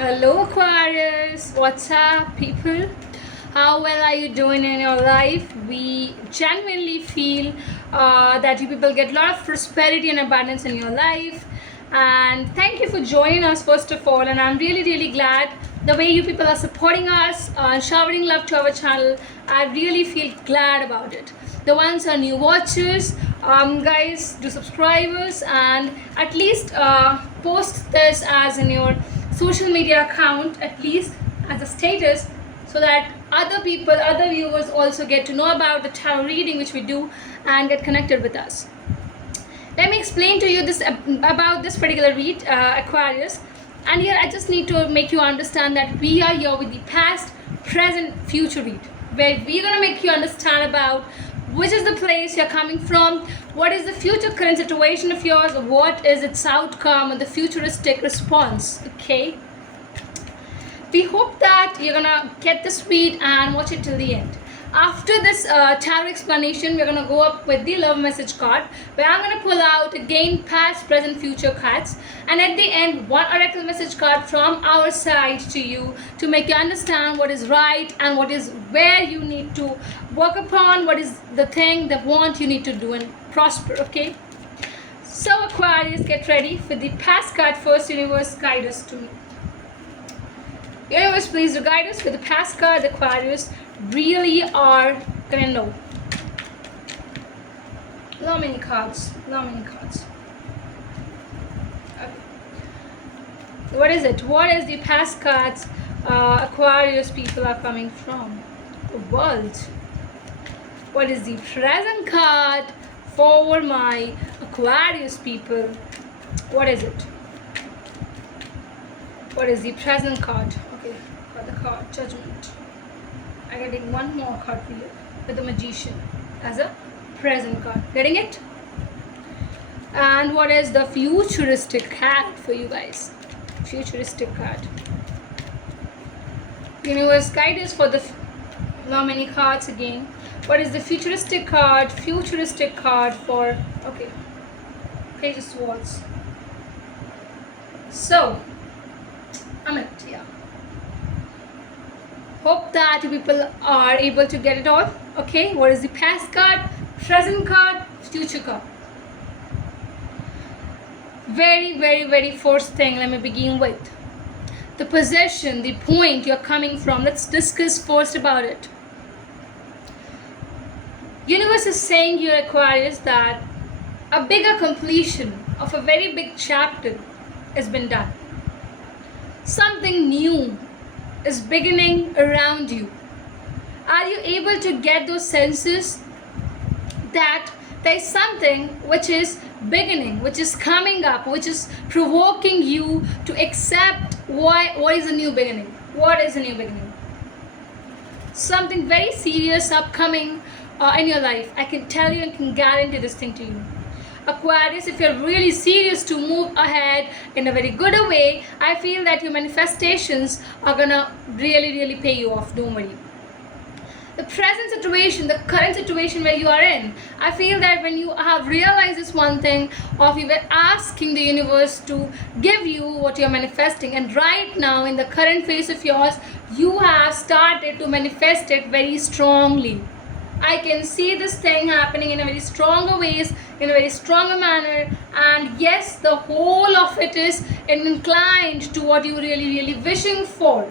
Hello Aquarius, what's up people? How well are you doing in your life? We genuinely feel that you people get a lot of prosperity and abundance in your life, and thank you for joining us first of all. And I'm really glad the way you people are supporting us, showering love to our channel. I really feel glad about it. The ones are new watchers, guys, do subscribers and at least post this as in your social media account, at least as a status, so that other people, other viewers also get to know about the tarot reading which we do and get connected with us. Let me explain to you this about this particular read, Aquarius. And here I just need to make you understand that we are here with the past, present, future read, where we're gonna make you understand about which is the place you're coming from, what is the future current situation of yours, what is its outcome, and the futuristic response. Okay, we hope that you're gonna get this read and watch it till the end. After this tarot explanation, we're gonna go up with the love message card, where I'm gonna pull out again past, present, future cards, and at the end one oracle message card from our side to you to make you understand what is right and what is where you need to work upon, what is the thing, the want you need to do and prosper. Okay, so Aquarius, get ready for the past card first. Universe, guide us to me. Universe, please do guide us for the past card. Aquarius really are gonna know. How many cards? How many cards? Okay. What is it? What is the past cards Aquarius people are coming from? The world. What is the present card for my Aquarius people? What is it? What is the present card? Okay, got the card Judgment. I'm getting one more card for you with the Magician as a present card. Getting it? And what is the futuristic card for you guys? Futuristic card. Universe, guide us for the how many cards again? What is the futuristic card? Futuristic card for Page of Swords. So yeah. Hope that you people are able to get it all. Okay, what is the past card, present card, future card? Very first thing, let me begin with the possession, the point you're coming from. Let's discuss first about it. Universe is saying here, Aquarius, that a bigger completion of a very big chapter has been done. Something new is beginning around you. Are you able to get those senses that there is something which is beginning, which is coming up, which is provoking you to accept what is a new beginning? What is a new beginning? Something very serious upcoming in your life. I can tell you and can guarantee this thing to you. Aquarius, if you're really serious to move ahead in a very good way, I feel that your manifestations are gonna really pay you off. Don't worry. The present situation, the current situation where you are in, I feel that when you have realized this one thing, or you were asking the universe to give you what you're manifesting, and right now in the current phase of yours, you have started to manifest it very strongly. I can see this thing happening in a very stronger ways, in a very stronger manner, and yes, the whole of it is inclined to what you really wishing for.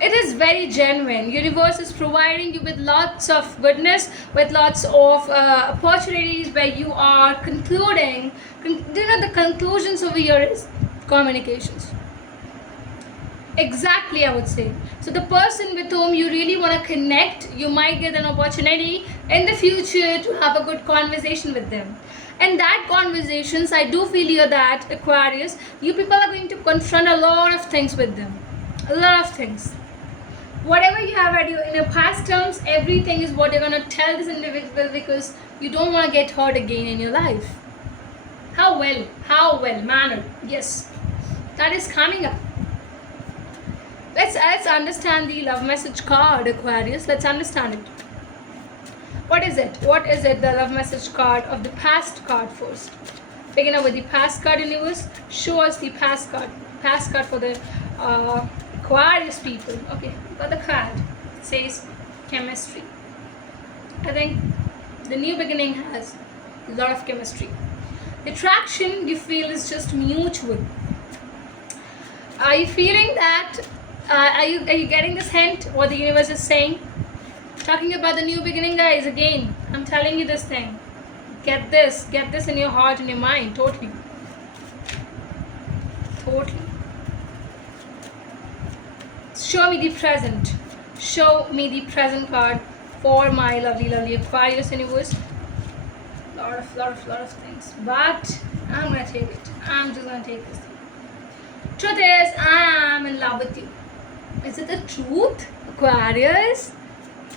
It is very genuine. Universe is providing you with lots of goodness, with lots of opportunities where you are concluding. The conclusions over here is communications. Exactly, I would say. So the person with whom you really want to connect, you might get an opportunity in the future to have a good conversation with them. And that conversations, I do feel here that Aquarius, you people are going to confront a lot of things with them. A lot of things. Whatever you have in your past terms, everything is what you're going to tell this individual, because you don't want to get hurt again in your life. How well mannered. Yes, that is coming up. Let's understand the love message card, Aquarius. Let's understand it. What is it? What is it, the love message card of the past card first? Begin up with the past card, universe. Show us the past card. pass card for the Aquarius people. Okay, got the card. It says chemistry. I think the new beginning has a lot of chemistry. The attraction you feel is just mutual. Are you feeling that? Are you getting this hint? What the universe is saying? Talking about the new beginning, guys. Again, I'm telling you this thing. Get this in your heart and your mind. Totally. Show me the present. Show me the present card for my lovely Aquarius universe. Lot of things, but I'm gonna take it. I'm just gonna take this. Truth is, I am in love with you. Is it the truth, Aquarius?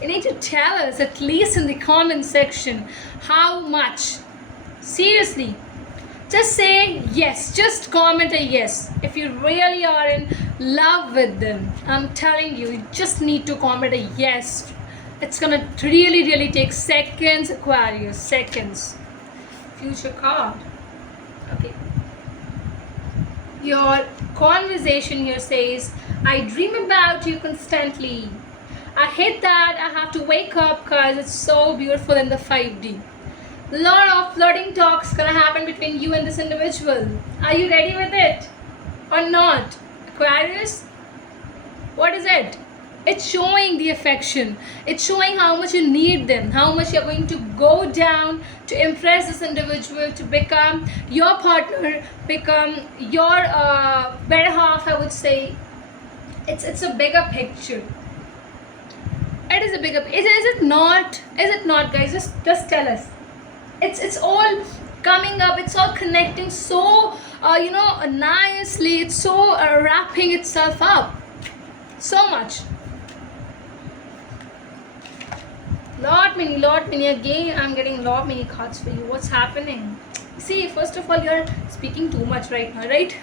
You need to tell us, at least in the comment section, how much. Seriously, just say yes. Just comment a yes if you really are in love with them. I'm telling you, you just need to comment a yes. It's gonna really take seconds, Aquarius, seconds. Future card. Okay. Your conversation here says, I dream about you constantly. I hate that I have to wake up because it's so beautiful in the 5D. A lot of flirting talks gonna happen between you and this individual. Are you ready with it or not, Aquarius? What is it? It's showing the affection. It's showing how much you need them, how much you're going to go down to impress this individual, to become your partner, become your better half, I would say. It's a bigger picture. It is a bigger. Is it not? Is it not, guys? Just tell us. It's all coming up. It's all connecting so nicely. It's so wrapping itself up. So much. Lot many. Again, I'm getting lot many cards for you. What's happening? See, first of all, you're speaking too much right now, right?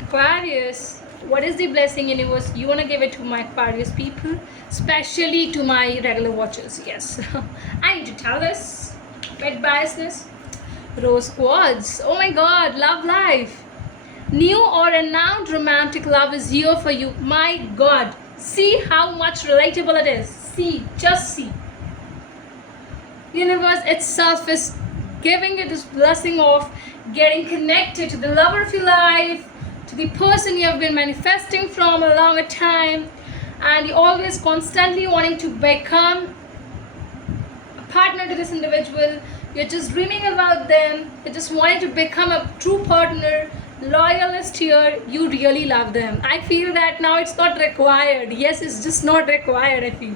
Aquarius, what is the blessing, universe? You want to give it to my Aquarius people, especially to my regular watchers. Yes. I need to tell this. Pet biasness. Rose quartz. Oh my god, love life. New or renowned romantic love is here for you. My god. See how much relatable it is. See, just see. Universe itself is giving you this blessing of getting connected to the lover of your life, to the person you have been manifesting from a longer time, and you're always constantly wanting to become a partner to this individual. You're just dreaming about them. You're just wanting to become a true partner, loyalist here. You really love them. I feel that now it's not required. Yes, it's just not required, I feel.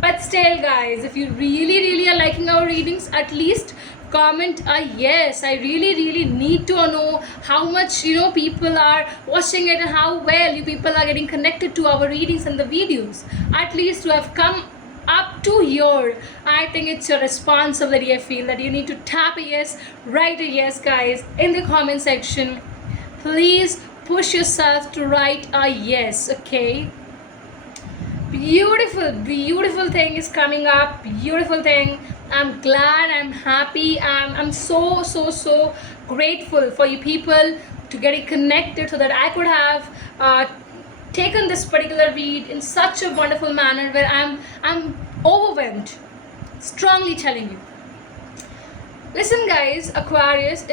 But still, guys, if you really are liking our readings, at least comment a yes. I really need to know how much people are watching it and how well you people are getting connected to our readings and the videos. At least to have come up to here, I think it's your responsibility. I feel that you need to tap a yes, write a yes, guys, in the comment section. Please push yourself to write a yes. Okay, beautiful thing is coming up. Beautiful thing. I'm glad, I'm happy, I'm so grateful for you people to getting connected so that I could have taken this particular read in such a wonderful manner where I'm overwhelmed. Strongly telling you. Listen, guys, Aquarius,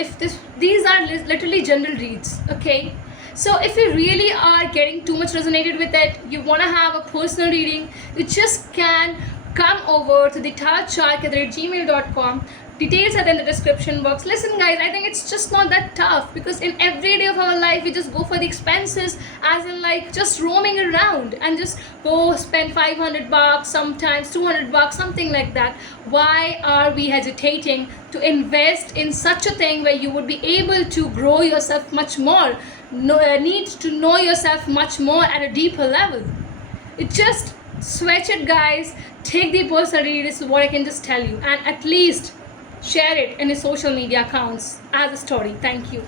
these are literally general reads, okay? So if you really are getting too much resonated with it, you want to have a personal reading, you just can come over to the tarotchark@gmail.com. Details are in the description box. Listen, guys, I think it's just not that tough, because in every day of our life we just go for the expenses, as in like just roaming around and just go spend $500, sometimes $200, something like that. Why are we hesitating to invest in such a thing where you would be able to grow yourself much more, need to know yourself much more at a deeper level? It just switch it, guys. Take the personal read. This is what I can just tell you, and at least share it in your social media accounts as a story. Thank you.